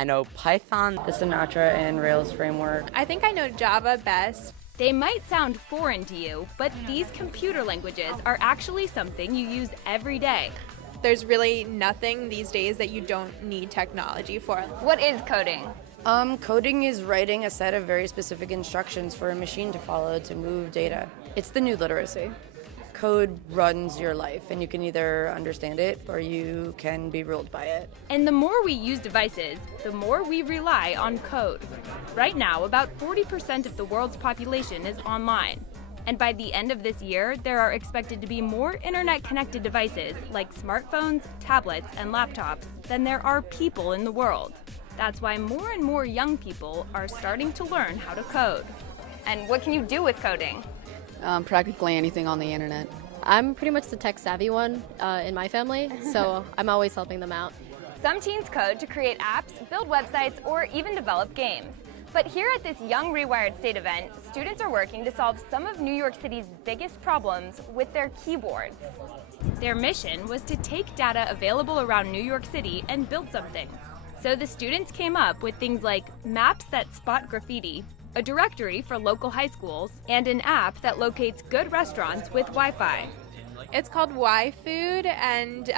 I know Python. The Sinatra and Rails framework. I think I know Java best. They might sound foreign to you, but these computer languages are actually something you use every day. There's really nothing these days that you don't need technology for. What is coding? Coding is writing a set of very specific instructions for a machine to follow to move data. It's the new literacy. Code runs your life, and you can either understand it or you can be ruled by it. And the more we use devices, the more we rely on code. Right now, about 40% of the world's population is online. And by the end of this year, there are expected to be more internet-connected devices like smartphones, tablets, and laptops than there are people in the world. That's why more and more young people are starting to learn how to code. And what can you do with coding? Practically anything on the internet. I'm pretty much the tech-savvy one in my family, so I'm always helping them out. Some teens code to create apps, build websites, or even develop games. But here at this Young Rewired State event, students are working to solve some of New York City's biggest problems with their keyboards. Their mission was to take data available around New York City and build something. So the students came up with things like maps that spot graffiti, a directory for local high schools, and an app that locates good restaurants with Wi-Fi. It's called Y-Food, and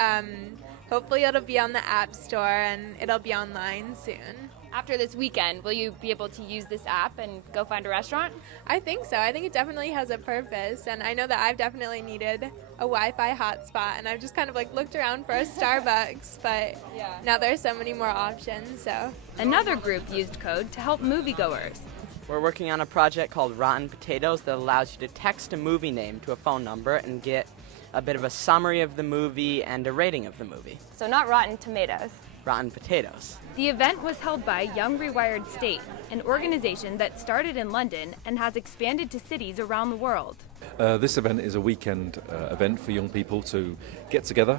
hopefully it'll be on the App Store and it'll be online soon. After this weekend, will you be able to use this app and go find a restaurant? I think so. I think it definitely has a purpose, and I know that I've definitely needed a Wi-Fi hotspot, and I've just kind of like looked around for a Starbucks, but now there's so many more options. So another group used code to help moviegoers. We're working on a project called Rotten Potatoes that allows you to text a movie name to a phone number and get a bit of a summary of the movie and a rating of the movie. So not Rotten Tomatoes. Rotten Potatoes. The event was held by Young Rewired State, an organization that started in London and has expanded to cities around the world. This event is a weekend event for young people to get together,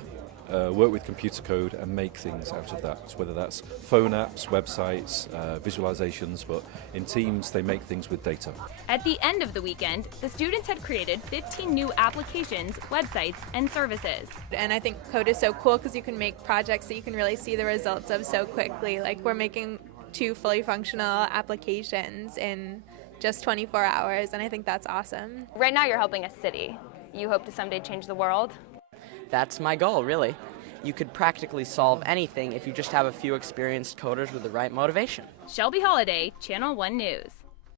work with computer code and make things out of that, so whether that's phone apps, websites, visualizations, but in teams they make things with data. At the end of the weekend, the students had created 15 new applications, websites, and services. And I think code is so cool because you can make projects that you can really see the results of so quickly. Like we're making 2 fully functional applications in just 24 hours, and I think that's awesome. Right now you're helping a city. You hope to someday change the world? That's my goal, really. You could practically solve anything if you just have a few experienced coders with the right motivation. Shelby Holiday, Channel 1 News.